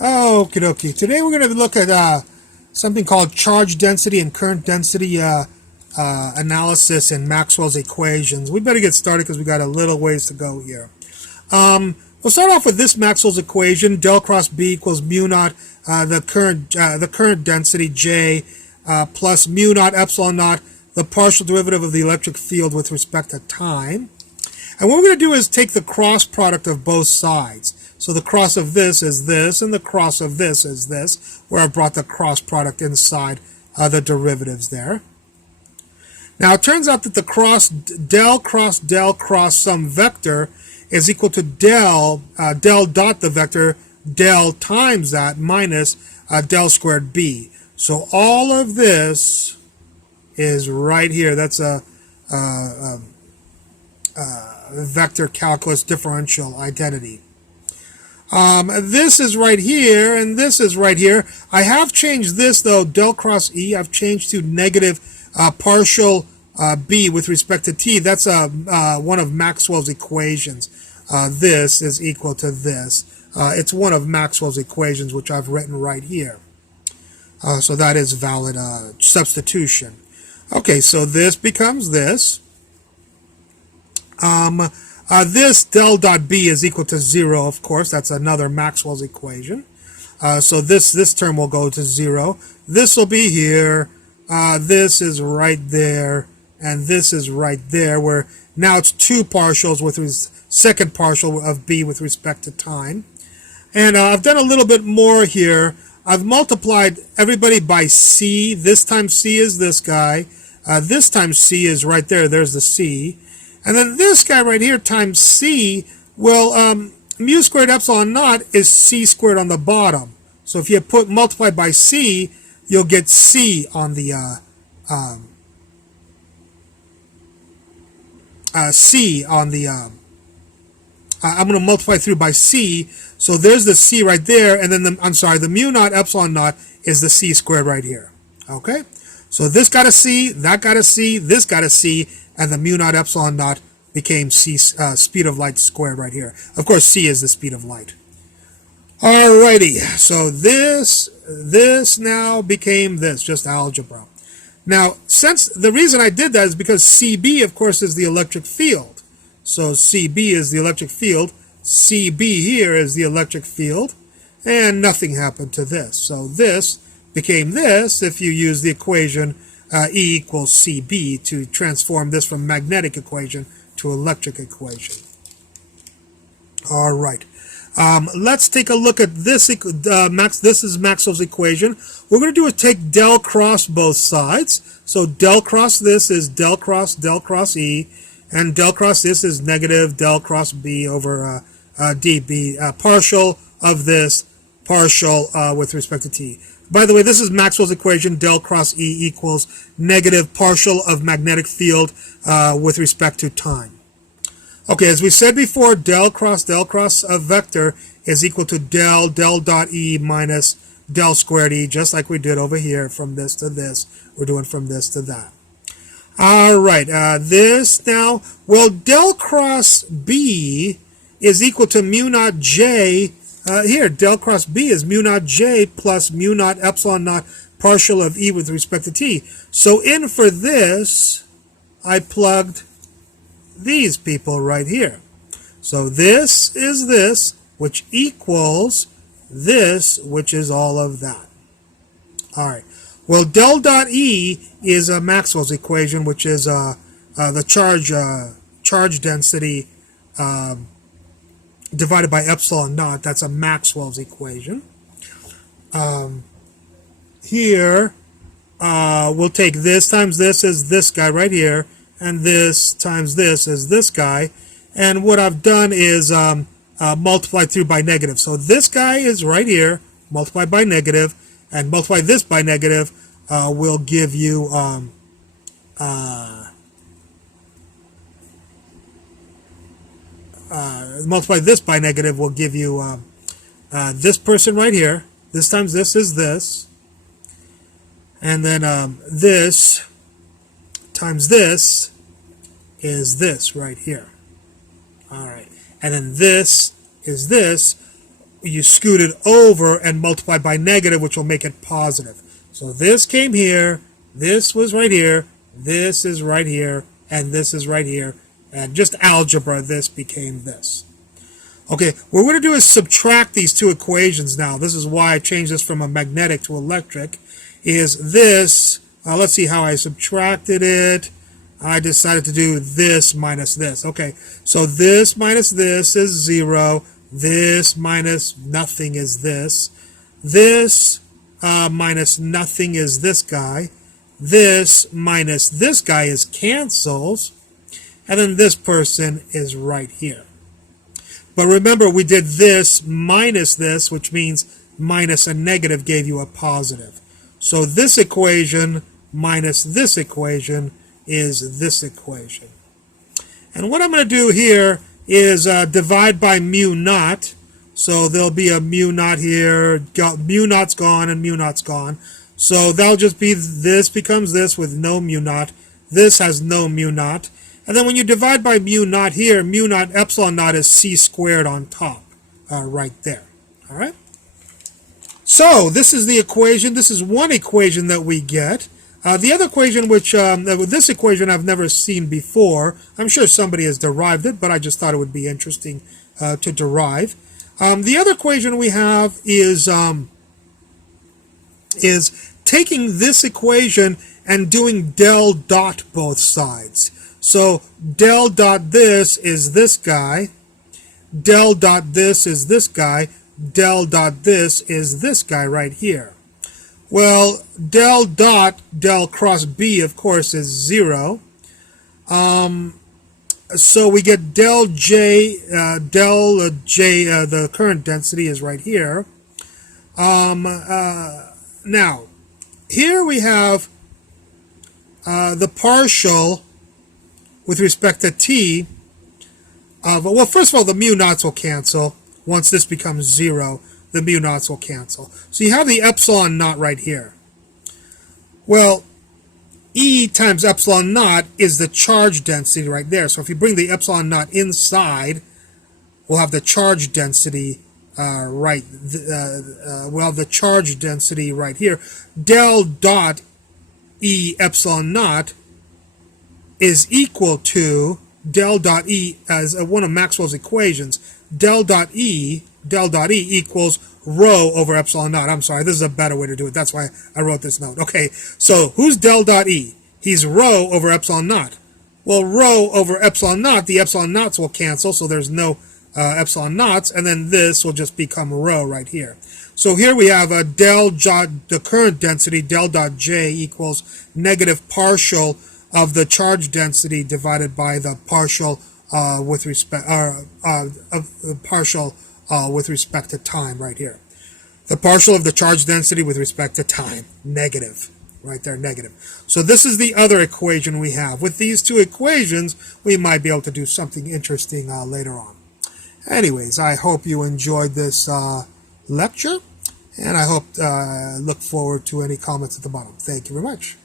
Okie dokie. Today we're going to look at something called charge density and current density analysis in Maxwell's equations. We better get started because we got a little ways to go here. We'll start off with this Maxwell's equation: del cross B equals mu naught the current density J plus mu naught epsilon naught the partial derivative of the electric field with respect to time. And what we're going to do is take the cross product of both sides. So the cross of this is this, and the cross of this is this, where I brought the cross product inside the derivatives there. Now it turns out that the del cross some vector is equal to del dot the vector del times that minus del squared b. So all of this is right here. That's a vector calculus differential identity. This is right here, and this is right here. I have changed this, though, del cross E, I've changed to negative partial B with respect to T. That's one of Maxwell's equations. This is equal to this. It's one of Maxwell's equations, which I've written right here. So that is valid substitution. Okay, so this becomes this. This del dot B is equal to 0, of course. That's another Maxwell's equation. So this term will go to 0. This will be here. This is right there. And this is right there, where now it's two partials with second partial of B with respect to time. And I've done a little bit more here. I've multiplied everybody by C. This time C is this guy. This time C is right there. There's the C. And then this guy right here times C, well, mu squared epsilon naught is C squared on the bottom. So if you multiply by C, you'll get C on the I'm going to multiply through by C. So there's the C right there, and then the mu naught epsilon naught is the C squared right here. Okay? So this got a C, that got a C, this got a C, and the mu naught epsilon naught became C, speed of light squared right here. Of course, C is the speed of light. Alrighty, so this now became this, just algebra. Now, since the reason I did that is because CB, of course, is the electric field. So CB is the electric field. CB here is the electric field. And nothing happened to this. So this became this if you use the equation E equals CB to transform this from magnetic equation to electric equation. All right. Let's take a look at this. This is Maxwell's equation. What we're going to do is take del cross both sides. So del cross this is del cross E, and del cross this is negative del cross B over dB, partial of this, partial with respect to T. By the way, this is Maxwell's equation. Del cross E equals negative partial of magnetic field with respect to time. Okay, as we said before, del cross of vector is equal to del dot E minus del squared E, just like we did over here from this to this. We're doing from this to that. All right, this now, well, del cross B is equal to mu naught J. Here, del cross B is mu naught J plus mu naught epsilon naught partial of E with respect to T. So in for this, I plugged these people right here. So this is this, which equals this, which is all of that. All right. Well, del dot E is Maxwell's equation, which is the charge density divided by epsilon naught. That's a Maxwell's equation. Here, we'll take this times this as this guy right here, and this times this as this guy. And what I've done is multiply through by negative. So this guy is right here, multiply by negative, and multiply this by negative will give you multiply this by negative will give you this person right here. This times this is this. And then this times this is this right here. All right. And then this is this. you scoot it over and multiply by negative, which will make it positive. So this came here, this was right here, this is right here, and this is right here, and just algebra, this became this. Okay, what we're going to do is subtract these two equations now. This is why I changed this from a magnetic to electric, is this, let's see how I subtracted it. I decided to do this minus this. Okay, so this minus this is 0. This minus nothing is this. This minus nothing is this guy. This minus this guy is cancels. And then this person is right here. But remember, we did this minus this, which means minus a negative gave you a positive. So this equation minus this equation is this equation. And what I'm going to do here is divide by mu naught. So there'll be a mu naught here. Mu naught's gone and mu naught's gone. So that'll just be this becomes this with no mu naught. This has no mu naught. And then when you divide by mu naught here, mu naught epsilon naught is c squared on top, right there. All right. So this is the equation. This is one equation that we get. The other equation, which this equation I've never seen before. I'm sure somebody has derived it, but I just thought it would be interesting to derive. The other equation we have is taking this equation and doing del dot both sides. So del dot this is this guy, del dot this is this guy, del dot this is this guy right here. Well, del dot del cross B, of course, is 0. So we get del J, the current density is right here. Now, here we have the partial with respect to t of, well, first of all, the mu naughts will cancel. Once this becomes 0, the mu naughts will cancel. So you have the epsilon naught right here. Well, E times epsilon naught is the charge density right there. So if you bring the epsilon naught inside, we'll have the charge density we'll have the charge density right here. Del dot E epsilon naught is equal to del dot E as one of Maxwell's equations. Del dot E equals rho over epsilon naught. I'm sorry, this is a better way to do it. That's why I wrote this note. Okay, so who's del dot E? He's rho over epsilon naught. Well, rho over epsilon naught, the epsilon naughts will cancel, so there's no epsilon naughts, and then this will just become rho right here. So here we have a the current density, del dot J equals negative partial of the charge density divided by the partial with respect with respect to time right here. The partial of the charge density with respect to time, negative, right there, negative. So this is the other equation we have. With these two equations, we might be able to do something interesting later on. Anyways, I hope you enjoyed this lecture, and I hope look forward to any comments at the bottom. Thank you very much.